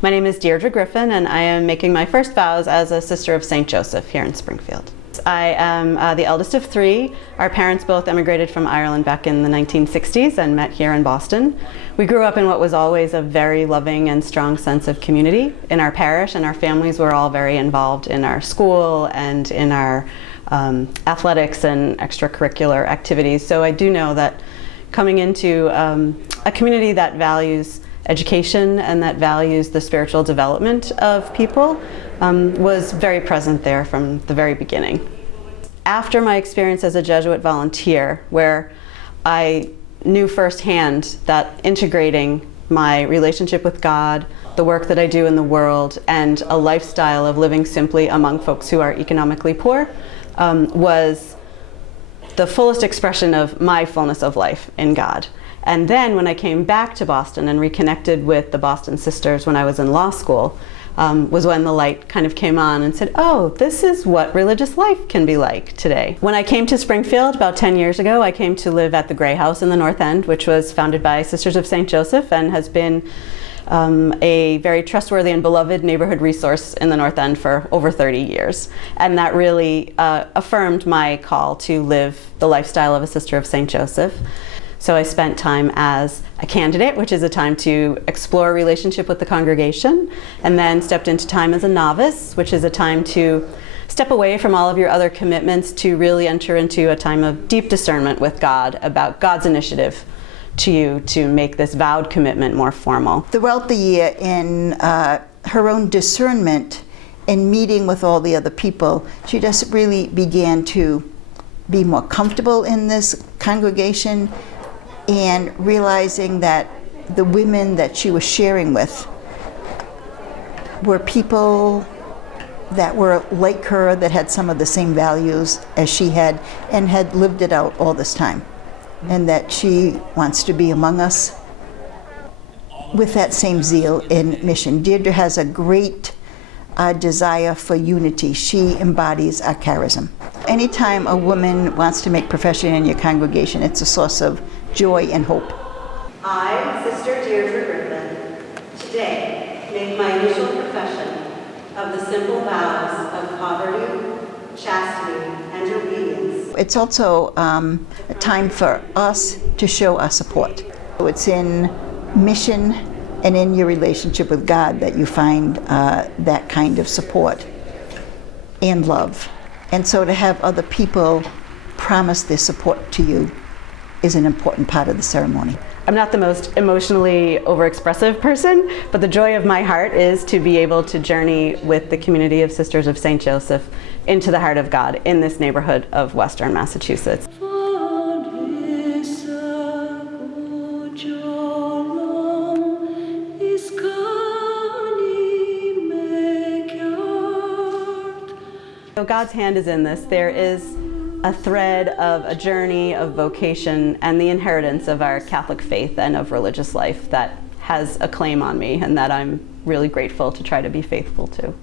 My name is Deirdre Griffin, and I am making my first vows as a Sister of St. Joseph here in Springfield. I am the eldest of three. Our parents both emigrated from Ireland back in the 1960s and met here in Boston. We grew up in what was always a very loving and strong sense of community in our parish, and our families were all very involved in our school and in our athletics and extracurricular activities. So I do know that coming into a community that values education and that values the spiritual development of people was very present there from the very beginning. After my experience as a Jesuit volunteer, where I knew firsthand that integrating my relationship with God, the work that I do in the world, and a lifestyle of living simply among folks who are economically poor was the fullest expression of my fullness of life in God. And then when I came back to Boston and reconnected with the Boston sisters when I was in law school, was when the light kind of came on and said, oh, this is what religious life can be like today. When I came to Springfield about 10 years ago, I came to live at the Gray House in the North End, which was founded by Sisters of St. Joseph and has been a very trustworthy and beloved neighborhood resource in the North End for over 30 years. And that really affirmed my call to live the lifestyle of a Sister of St. Joseph. So I spent time as a candidate, which is a time to explore a relationship with the congregation, and then stepped into time as a novice, which is a time to step away from all of your other commitments to really enter into a time of deep discernment with God about God's initiative to you to make this vowed commitment more formal. Throughout the year, in her own discernment and meeting with all the other people, she just really began to be more comfortable in this congregation, and realizing that the women that she was sharing with were people that were like her, that had some of the same values as she had, and had lived it out all this time. And that she wants to be among us with that same zeal in mission. Deirdre has a great desire for unity. She embodies our charism. Anytime a woman wants to make profession in your congregation, it's a source of joy and hope. I, Sister Deirdre Griffin, today make my initial profession of the simple vows of poverty, chastity, and obedience. It's also a time for us to show our support. It's in mission and in your relationship with God that you find that kind of support and love. And so to have other people promise their support to you is an important part of the ceremony. I'm not the most emotionally overexpressive person, but the joy of my heart is to be able to journey with the community of Sisters of St. Joseph into the heart of God in this neighborhood of Western Massachusetts. So God's hand is in this. There is a thread of a journey of vocation and the inheritance of our Catholic faith and of religious life that has a claim on me, and that I'm really grateful to try to be faithful to.